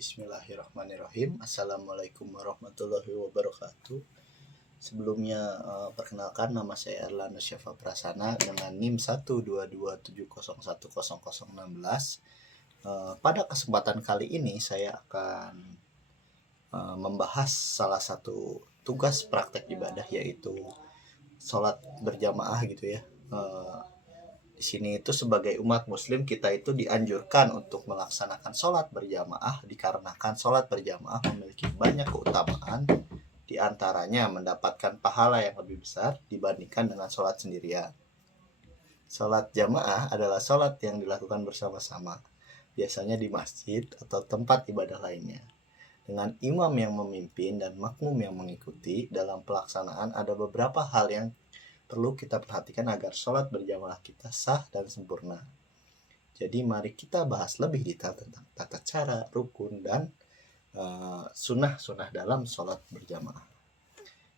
Bismillahirrahmanirrahim. Assalamualaikum warahmatullahi wabarakatuh. Sebelumnya perkenalkan, nama saya Erlanda Syafa Prasana dengan NIM 12270101016. Pada kesempatan kali ini saya akan membahas salah satu tugas praktek ibadah, yaitu sholat berjamaah gitu ya. Di sini itu sebagai umat muslim kita itu dianjurkan untuk melaksanakan sholat berjamaah dikarenakan sholat berjamaah memiliki banyak keutamaan, diantaranya mendapatkan pahala yang lebih besar dibandingkan dengan sholat sendirian. Sholat jamaah adalah sholat yang dilakukan bersama-sama, biasanya di masjid atau tempat ibadah lainnya, dengan imam yang memimpin dan makmum yang mengikuti. Dalam pelaksanaan ada beberapa hal yang perlu kita perhatikan agar sholat berjamaah kita sah dan sempurna. Jadi mari kita bahas lebih detail tentang tata cara, rukun, dan sunnah-sunnah dalam sholat berjamaah.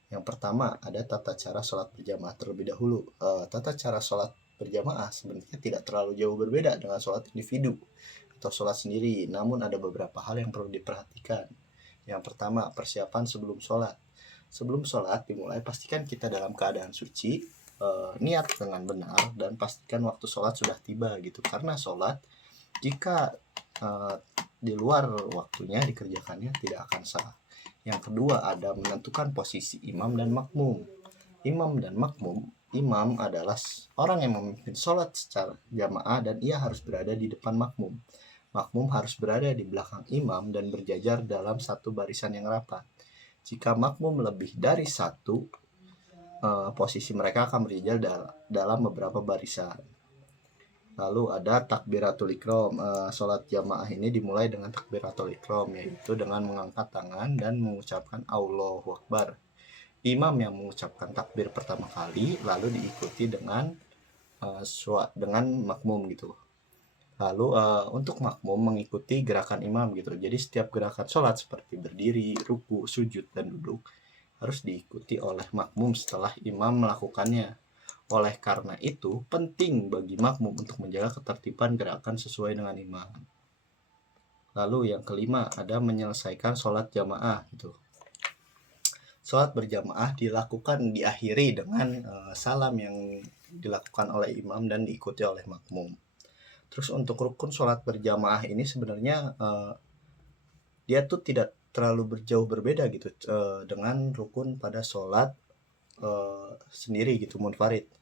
Yang pertama ada tata cara sholat berjamaah terlebih dahulu. Tata cara sholat berjamaah sebenarnya tidak terlalu jauh berbeda dengan sholat individu atau sholat sendiri, namun ada beberapa hal yang perlu diperhatikan. Yang pertama, persiapan sebelum sholat. Sebelum sholat dimulai, pastikan kita dalam keadaan suci, niat dengan benar, dan pastikan waktu sholat sudah tiba gitu. Karena sholat jika di luar waktunya dikerjakannya tidak akan sah. Yang kedua ada menentukan posisi imam dan makmum. Imam adalah orang yang memimpin sholat secara jamaah dan ia harus berada di depan makmum. Makmum harus berada di belakang imam dan berjajar dalam satu barisan yang rapat. Jika makmum lebih dari satu, posisi mereka akan berjajar dalam beberapa barisan. Lalu ada takbiratul ikram. Sholat jamaah ini dimulai dengan takbiratul ikram, yaitu dengan mengangkat tangan dan mengucapkan Allahu Akbar. Imam yang mengucapkan takbir pertama kali, lalu diikuti dengan makmum gitu. Lalu untuk makmum mengikuti gerakan imam gitu. Jadi setiap gerakan sholat seperti berdiri, ruku, sujud, dan duduk harus diikuti oleh makmum setelah imam melakukannya. Oleh karena itu penting bagi makmum untuk menjaga ketertiban gerakan sesuai dengan imam. Lalu yang kelima ada menyelesaikan sholat jamaah gitu. Sholat berjamaah diakhiri dengan salam yang dilakukan oleh imam dan diikuti oleh makmum. Terus untuk rukun sholat berjamaah ini sebenarnya dia tuh tidak terlalu jauh berbeda gitu dengan rukun pada sholat sendiri gitu, munfarid.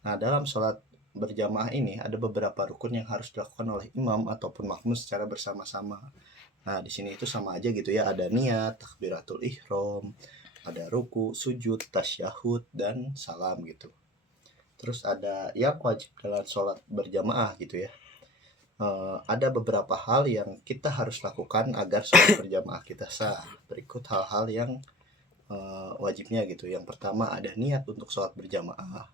Nah, dalam sholat berjamaah ini ada beberapa rukun yang harus dilakukan oleh imam ataupun makmum secara bersama-sama. Nah, di sini itu sama aja gitu ya, ada niat, takbiratul ihram, ada ruku, sujud, tasyahud, dan salam gitu. Terus ada yang wajib dalam sholat berjamaah gitu ya. Ada beberapa hal yang kita harus lakukan agar sholat berjamaah kita sah. Berikut hal-hal yang wajibnya gitu. Yang pertama ada niat untuk sholat berjamaah.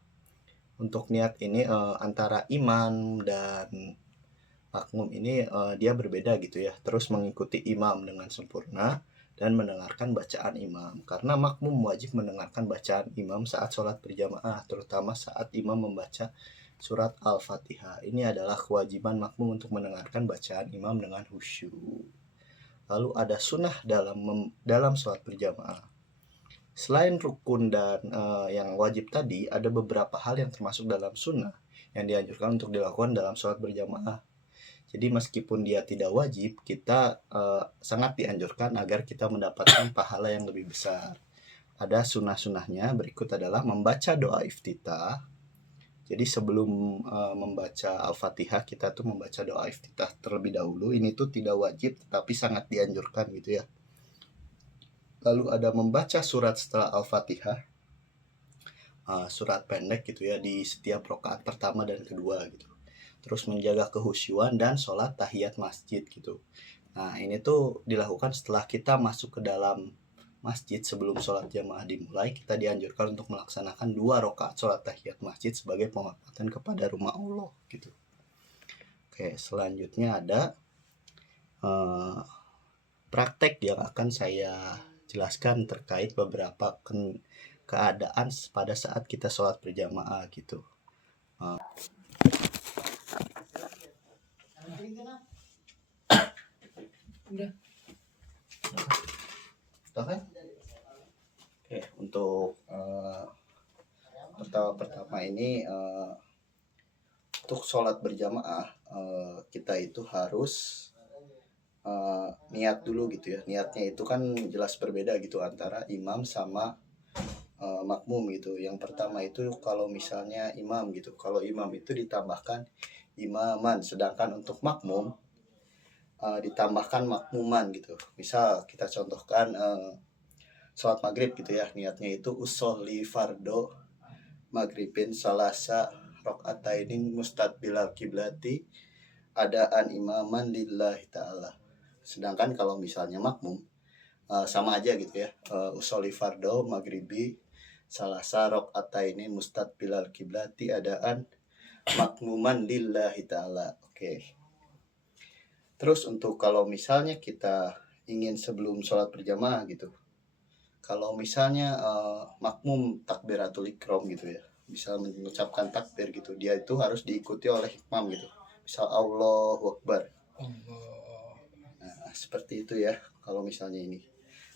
Untuk niat ini antara imam dan makmum ini dia berbeda gitu ya. Terus mengikuti imam dengan sempurna dan mendengarkan bacaan imam. Karena makmum wajib mendengarkan bacaan imam saat sholat berjamaah, terutama saat imam membaca surat Al-Fatihah. Ini adalah kewajiban makmum untuk mendengarkan bacaan imam dengan khusyuk. Lalu ada sunnah dalam sholat berjamaah. Selain rukun dan yang wajib tadi, ada beberapa hal yang termasuk dalam sunnah yang dianjurkan untuk dilakukan dalam sholat berjamaah. Jadi meskipun dia tidak wajib, kita sangat dianjurkan agar kita mendapatkan pahala yang lebih besar. Ada sunnah-sunnahnya, berikut adalah membaca doa iftitah. Jadi sebelum membaca Al-Fatihah, kita tuh membaca doa iftitah terlebih dahulu. Ini tuh tidak wajib, tetapi sangat dianjurkan gitu ya. Lalu ada membaca surat setelah Al-Fatihah, surat pendek gitu ya, di setiap rakaat pertama dan kedua gitu. Terus menjaga kehusyuan dan sholat tahiyat masjid gitu. Nah, ini tuh dilakukan setelah kita masuk ke dalam masjid. Sebelum sholat jamaah dimulai, kita dianjurkan untuk melaksanakan 2 rakaat sholat tahiyat masjid sebagai penghormatan kepada rumah Allah gitu. Oke, selanjutnya ada praktek yang akan saya jelaskan terkait beberapa keadaan pada saat kita sholat berjamaah gitu. Udah kan? Oke, untuk pertama ini untuk sholat berjamaah kita itu harus niat dulu gitu ya. Niatnya itu kan jelas berbeda gitu antara imam sama makmum gitu. Yang pertama itu kalau misalnya imam gitu. Kalau imam itu ditambahkan imaman, sedangkan untuk makmum ditambahkan makmuman gitu. Misal kita contohkan sholat maghrib gitu ya, niatnya itu usolli fardo maghribin salasa rokatainin mustaqbilal kiblati adaan imaman lillahi ta'ala. Sedangkan kalau misalnya makmum sama aja gitu ya, usolli fardo maghribi salasa rokatainin mustaqbilal kiblati adaan makmuman lillahi ta'ala. Oke. Terus untuk kalau misalnya kita ingin sebelum sholat berjamaah gitu, kalau misalnya makmum takbiratul ikram gitu ya, bisa mengucapkan takbir gitu, dia itu harus diikuti oleh imam gitu. Misal Allahu Akbar. Nah, seperti itu ya kalau misalnya ini.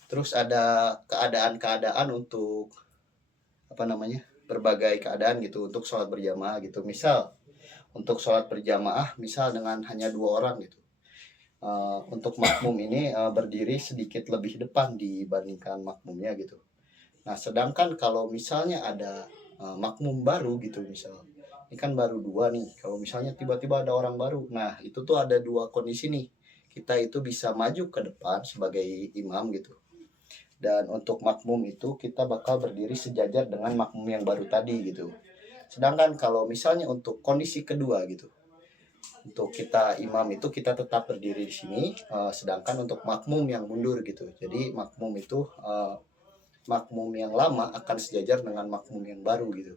Terus ada keadaan-keadaan untuk apa namanya? Berbagai keadaan gitu untuk sholat berjamaah gitu. Misal untuk sholat berjamaah misal dengan hanya 2 orang gitu. Untuk makmum ini berdiri sedikit lebih depan dibandingkan makmumnya gitu. Nah, sedangkan kalau misalnya ada makmum baru gitu misal, ini kan baru 2 nih. Kalau misalnya tiba-tiba ada orang baru, nah itu tuh ada 2 kondisi nih. Kita itu bisa maju ke depan sebagai imam gitu. Dan untuk makmum itu kita bakal berdiri sejajar dengan makmum yang baru tadi gitu. Sedangkan kalau misalnya untuk kondisi kedua gitu, untuk kita imam itu kita tetap berdiri di sini, sedangkan untuk makmum yang mundur gitu. Jadi makmum itu makmum yang lama akan sejajar dengan makmum yang baru gitu.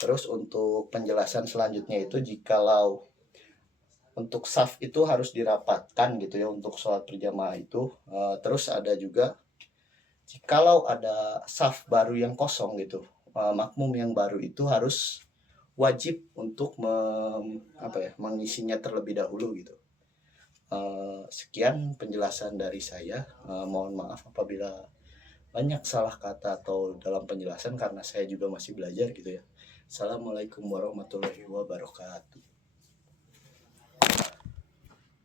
Terus untuk penjelasan selanjutnya itu jikalau untuk saf itu harus dirapatkan gitu ya untuk sholat berjamaah itu. Terus ada juga jikalau ada saf baru yang kosong gitu, makmum yang baru itu harus wajib untuk mengisinya terlebih dahulu gitu. Sekian penjelasan dari saya. Mohon maaf apabila banyak salah kata atau dalam penjelasan karena saya juga masih belajar gitu ya. Assalamualaikum warahmatullahi wabarakatuh.